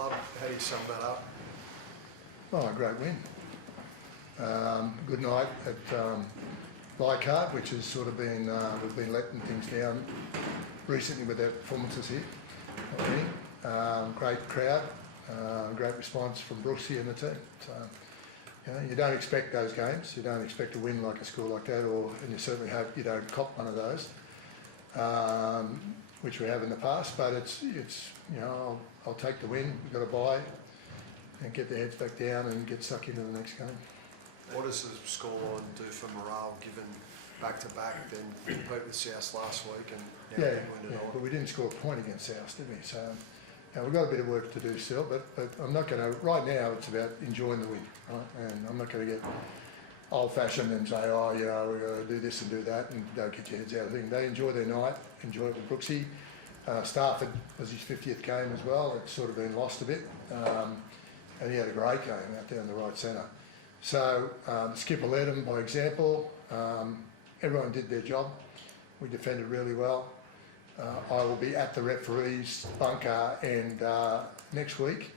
club. How do you sum that up? Oh, a great win. Good night at Leichhardt, which has sort of been, we've been letting things down recently with our performances here. Great crowd, great response from Brooksy and the team. So, you don't expect those games. You don't expect to win like a score like that, and you certainly hope you don't cop one of those, which we have in the past. But it's I'll take the win. We've got to buy and get their heads back down and get stuck into the next game. What does the scoreline do for morale, given back-to-back, then compete with South last week and now win it all? But we didn't score a point against South, did we? So we've got a bit of work to do still, but I'm not going to, right now it's about enjoying the win, right? And I'm not going to get old-fashioned and say, oh, we've got to do this and do that, and don't get your heads out of things. They enjoy their night, enjoy it with Brooksy. Stafford was his 50th game as well. It's sort of been lost a bit. And he had a great game out there in the right centre. So skipper led him by example. Everyone did their job. We defended really well. I will be at the referee's bunker and next week,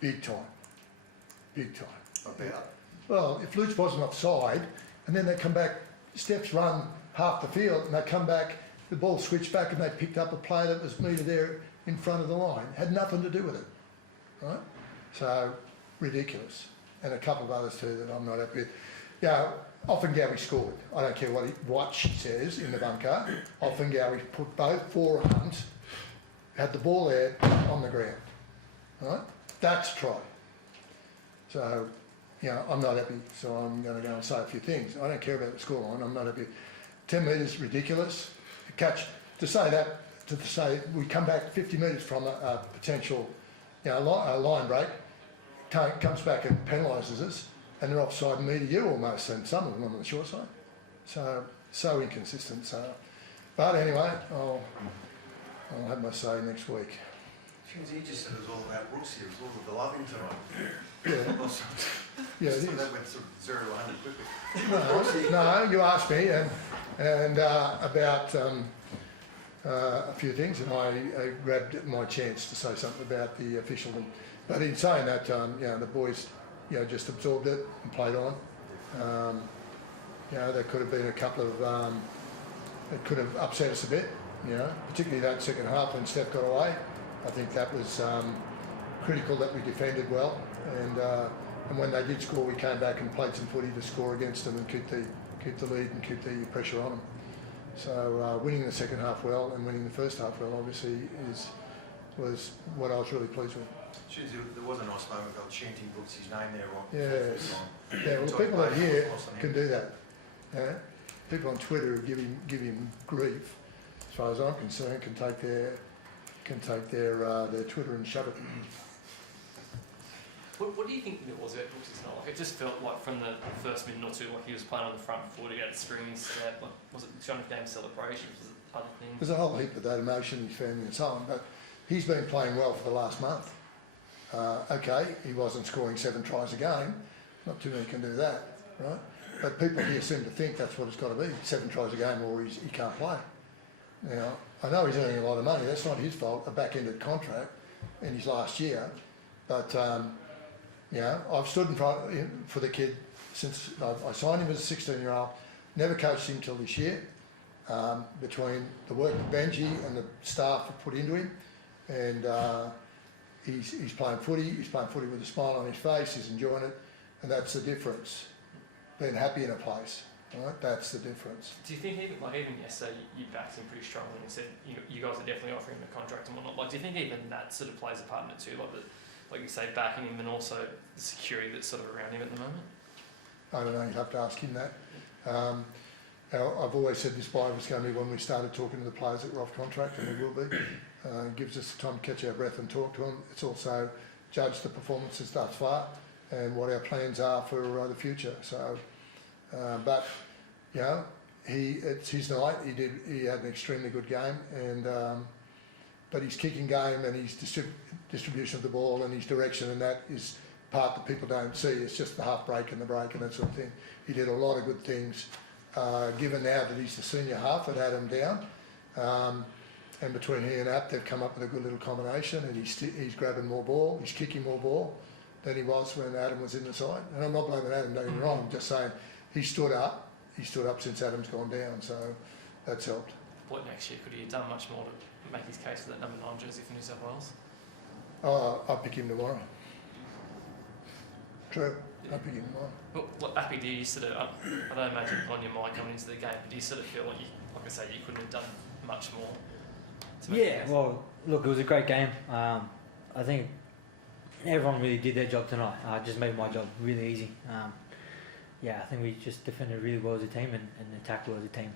big time. About? Well, if Luch wasn't offside, and then they come back, Steps run half the field, and they come back, the ball switched back, and they picked up a player that was metre there in front of the line. Had nothing to do with it, right? So ridiculous, and a couple of others too that I'm not happy with. Often Gowie scored. I don't care what she says in the bunker. Often Gowie put both forearms, had the ball there on the ground. Right? That's a try. So, I'm not happy. So I'm going to go and say a few things. I don't care about the scoreline. I'm not happy. 10 metres ridiculous. Catch to say that to say we come back 50 metres from a potential, a line break. Comes back and penalises us, and they're offside me to you almost, and some of them on the short side. So inconsistent. But anyway, I'll have my say next week. He just said it was all about Brooksy. It was all of the loving tonight. Yeah, it is. That went sort of 0 to 100 quickly. No, you asked me and about a few things, and I grabbed my chance to say something about the official. But in saying that, the boys, just absorbed it and played on. There could have been a couple of, it could have upset us a bit, particularly that second half when Steph got away. I think that was critical that we defended well, and when they did score, we came back and played some footy to score against them and keep the lead and keep the pressure on them. So winning the second half well and winning the first half well, obviously, was what I was really pleased with. There was a nice moment about chanting Brooksy's name there. Yeah. Well, people out here can do that. People on Twitter who give him grief, as far as I'm concerned, can take their Twitter and shove it. What do you think it was about Brooksy's night? Like, it just felt like from the first minute or two, like he was playing on the front foot, he had a screaming step. Like, was it the game celebration? Was it other things? There's a whole heap of that emotion, his family and so on, but he's been playing well for the last month. He wasn't scoring 7 tries a game. Not too many can do that, right? But people here seem to think that's what it's got to be, 7 tries a game or he can't play. Now, I know he's earning a lot of money. That's not his fault, a back-ended contract in his last year. But, I've stood in front for the kid since I signed him as a 16-year-old, never coached him till this year, between the work that Benji and the staff have put into him, and he's playing footy with a smile on his face, he's enjoying it, and that's the difference. Being happy in a place, right? That's the difference. Do you think even yesterday you backed him pretty strongly and said you guys are definitely offering him a contract and whatnot? Like, do you think even that sort of plays a part in it too? Like you say, backing him and also the security that's sort of around him at the moment? I don't know, you'd have to ask him that. I've always said this buy was going to be when we started talking to the players that were off contract, and we will be. It gives us time to catch our breath and talk to them. It's also judge the performances thus far and what our plans are for the future. So, it's his night. He had an extremely good game, and but his kicking game and his distribution of the ball and his direction and that is part that people don't see. It's just the half break and the break and that sort of thing. He did a lot of good things. Given now that he's the senior half, it had him down. and between he and App, they've come up with a good little combination, and he's grabbing more ball, he's kicking more ball than he was when Adam was in the side. And I'm not blaming Adam, don't get me wrong, I'm just saying he stood up since Adam's gone down, so that's helped. What next year? Could he have done much more to make his case for that number 9 jersey for New South Wales? I'll pick him tomorrow. True, I'll pick him tomorrow. Well, look, Appy, do you sort of, I don't imagine on your mind coming into the game, but do you sort of feel like you, like I say, you couldn't have done much more? To make Yeah, well, look, it was a great game. I think everyone really did their job tonight. Just made my job really easy. Yeah, I think we just defended really well as a team and attacked well as a team.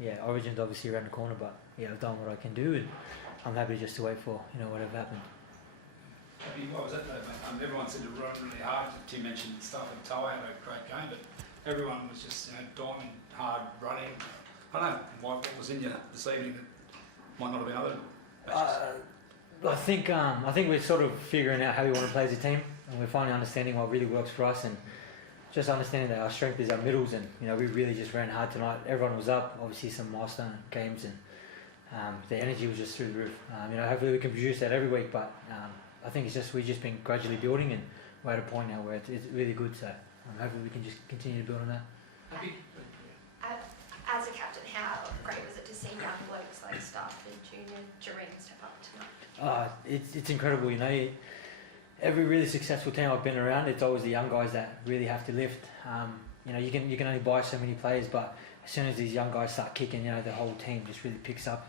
Yeah, Origin's obviously around the corner, but yeah, I've done what I can do, and I'm happy just to wait for whatever happened. What was that though, mate? Everyone said to run really hard. Tim mentioned stuff at Toa had a great game, but everyone was just diamond hard running. I don't know what was in you this evening that might not have been other matches. I think we're sort of figuring out how we want to play as a team, and we're finally understanding what really works for us, and just understanding that our strength is our middles, and we really just ran hard tonight. Everyone was up, obviously some milestone games, and the energy was just through the roof. Hopefully we can produce that every week, but I think we've just been gradually building, and we're at a point now where it's really good. So hopefully we can just continue to build on that. As a captain, how great was it to see young blokes like Stafford, Junior, Jareen step up tonight? It's incredible. Every really successful team I've been around, it's always the young guys that really have to lift. You can only buy so many players, but as soon as these young guys start kicking, the whole team just really picks up.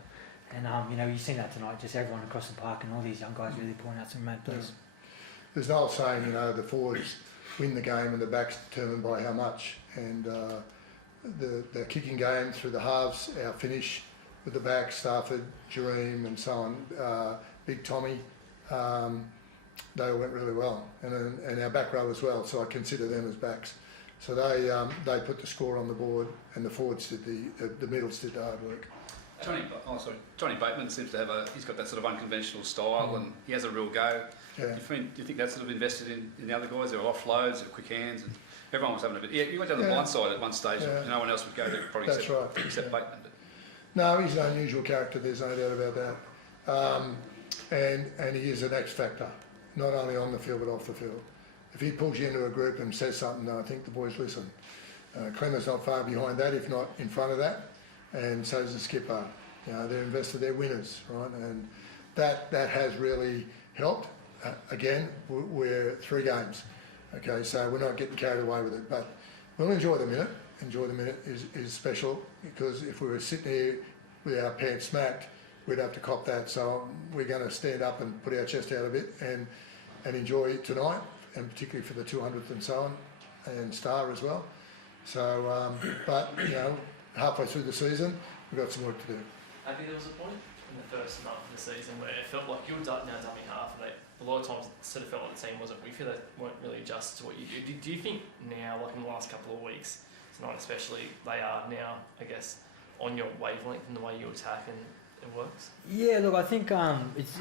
And you've seen that tonight, just everyone across the park and all these young guys really pouring out some mad plays. There's an old saying, the forwards win the game and the backs determined by how much. And the kicking game through the halves, our finish with the backs, Stafford, Jareem and so on, Big Tommy, they all went really well. And our back row as well, so I consider them as backs. So they put the score on the board, and the forwards did the middles did the hard work. Johnny Bateman seems to have he's got that sort of unconventional style, and he has a real go. Yeah. Do you think that's sort of invested in the other guys? There were offloads, there were quick hands, and everyone was having a bit. Yeah, you went down the blind side at one stage. Yeah. No one else would go there, probably That's except right. Bateman. But No, he's an unusual character, there's no doubt about that. And he is an X factor, not only on the field but off the field. If he pulls you into a group and says something, I think the boys listen. Clemmer's not far behind that, if not in front of that, and so is the skipper. They're invested, they're winners, right? And that has really helped. Again, we're 3 games, okay, so we're not getting carried away with it, but we'll enjoy the minute. Enjoy the minute is special, because if we were sitting here with our pants smacked, we'd have to cop that. So we're going to stand up and put our chest out a bit and enjoy tonight, and particularly for the 200th and so on, and Star as well. So, but halfway through the season, we've got some work to do. Maybe there was a point in the first month of the season where it felt like you were now dummy half, and a lot of times it sort of felt like the team wasn't with you. They weren't really adjusted to what you do. Do you think now, like in the last couple of weeks, tonight especially, they are now, I guess, on your wavelength in the way you attack and it works? Yeah, look, I think it's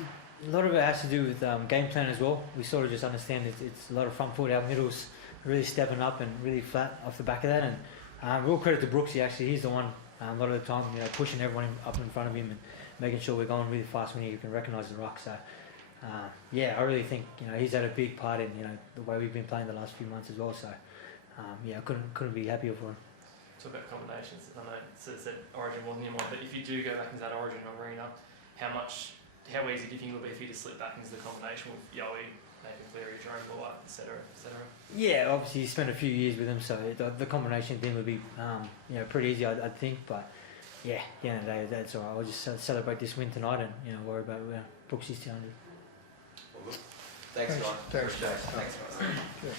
a lot of it has to do with game plan as well. We sort of just understand it's a lot of front foot. Our middles really stepping up and really flat off the back of that. And real credit to Brooksy, actually, he's the one a lot of the time, pushing everyone up in front of him and making sure we're going really fast when he can recognise the ruck. So, I really think he's had a big part in the way we've been playing the last few months as well. So, I couldn't be happier for him. Talk about combinations. I know it said Origin wasn't in your mind, but if you do go back into that Origin arena, how easy do you think it will be for you to slip back into the combination with Yowie, Nathan Cleary, Jerome Bullard, etc., etc.? Yeah, obviously you spent a few years with him, so the combination thing would be pretty easy, I'd think. But yeah, at the end of the day, that's all right. I'll just celebrate this win tonight and worry about Brooksy's 200. Thanks, guys. Thanks, Thanks, guys. Yeah.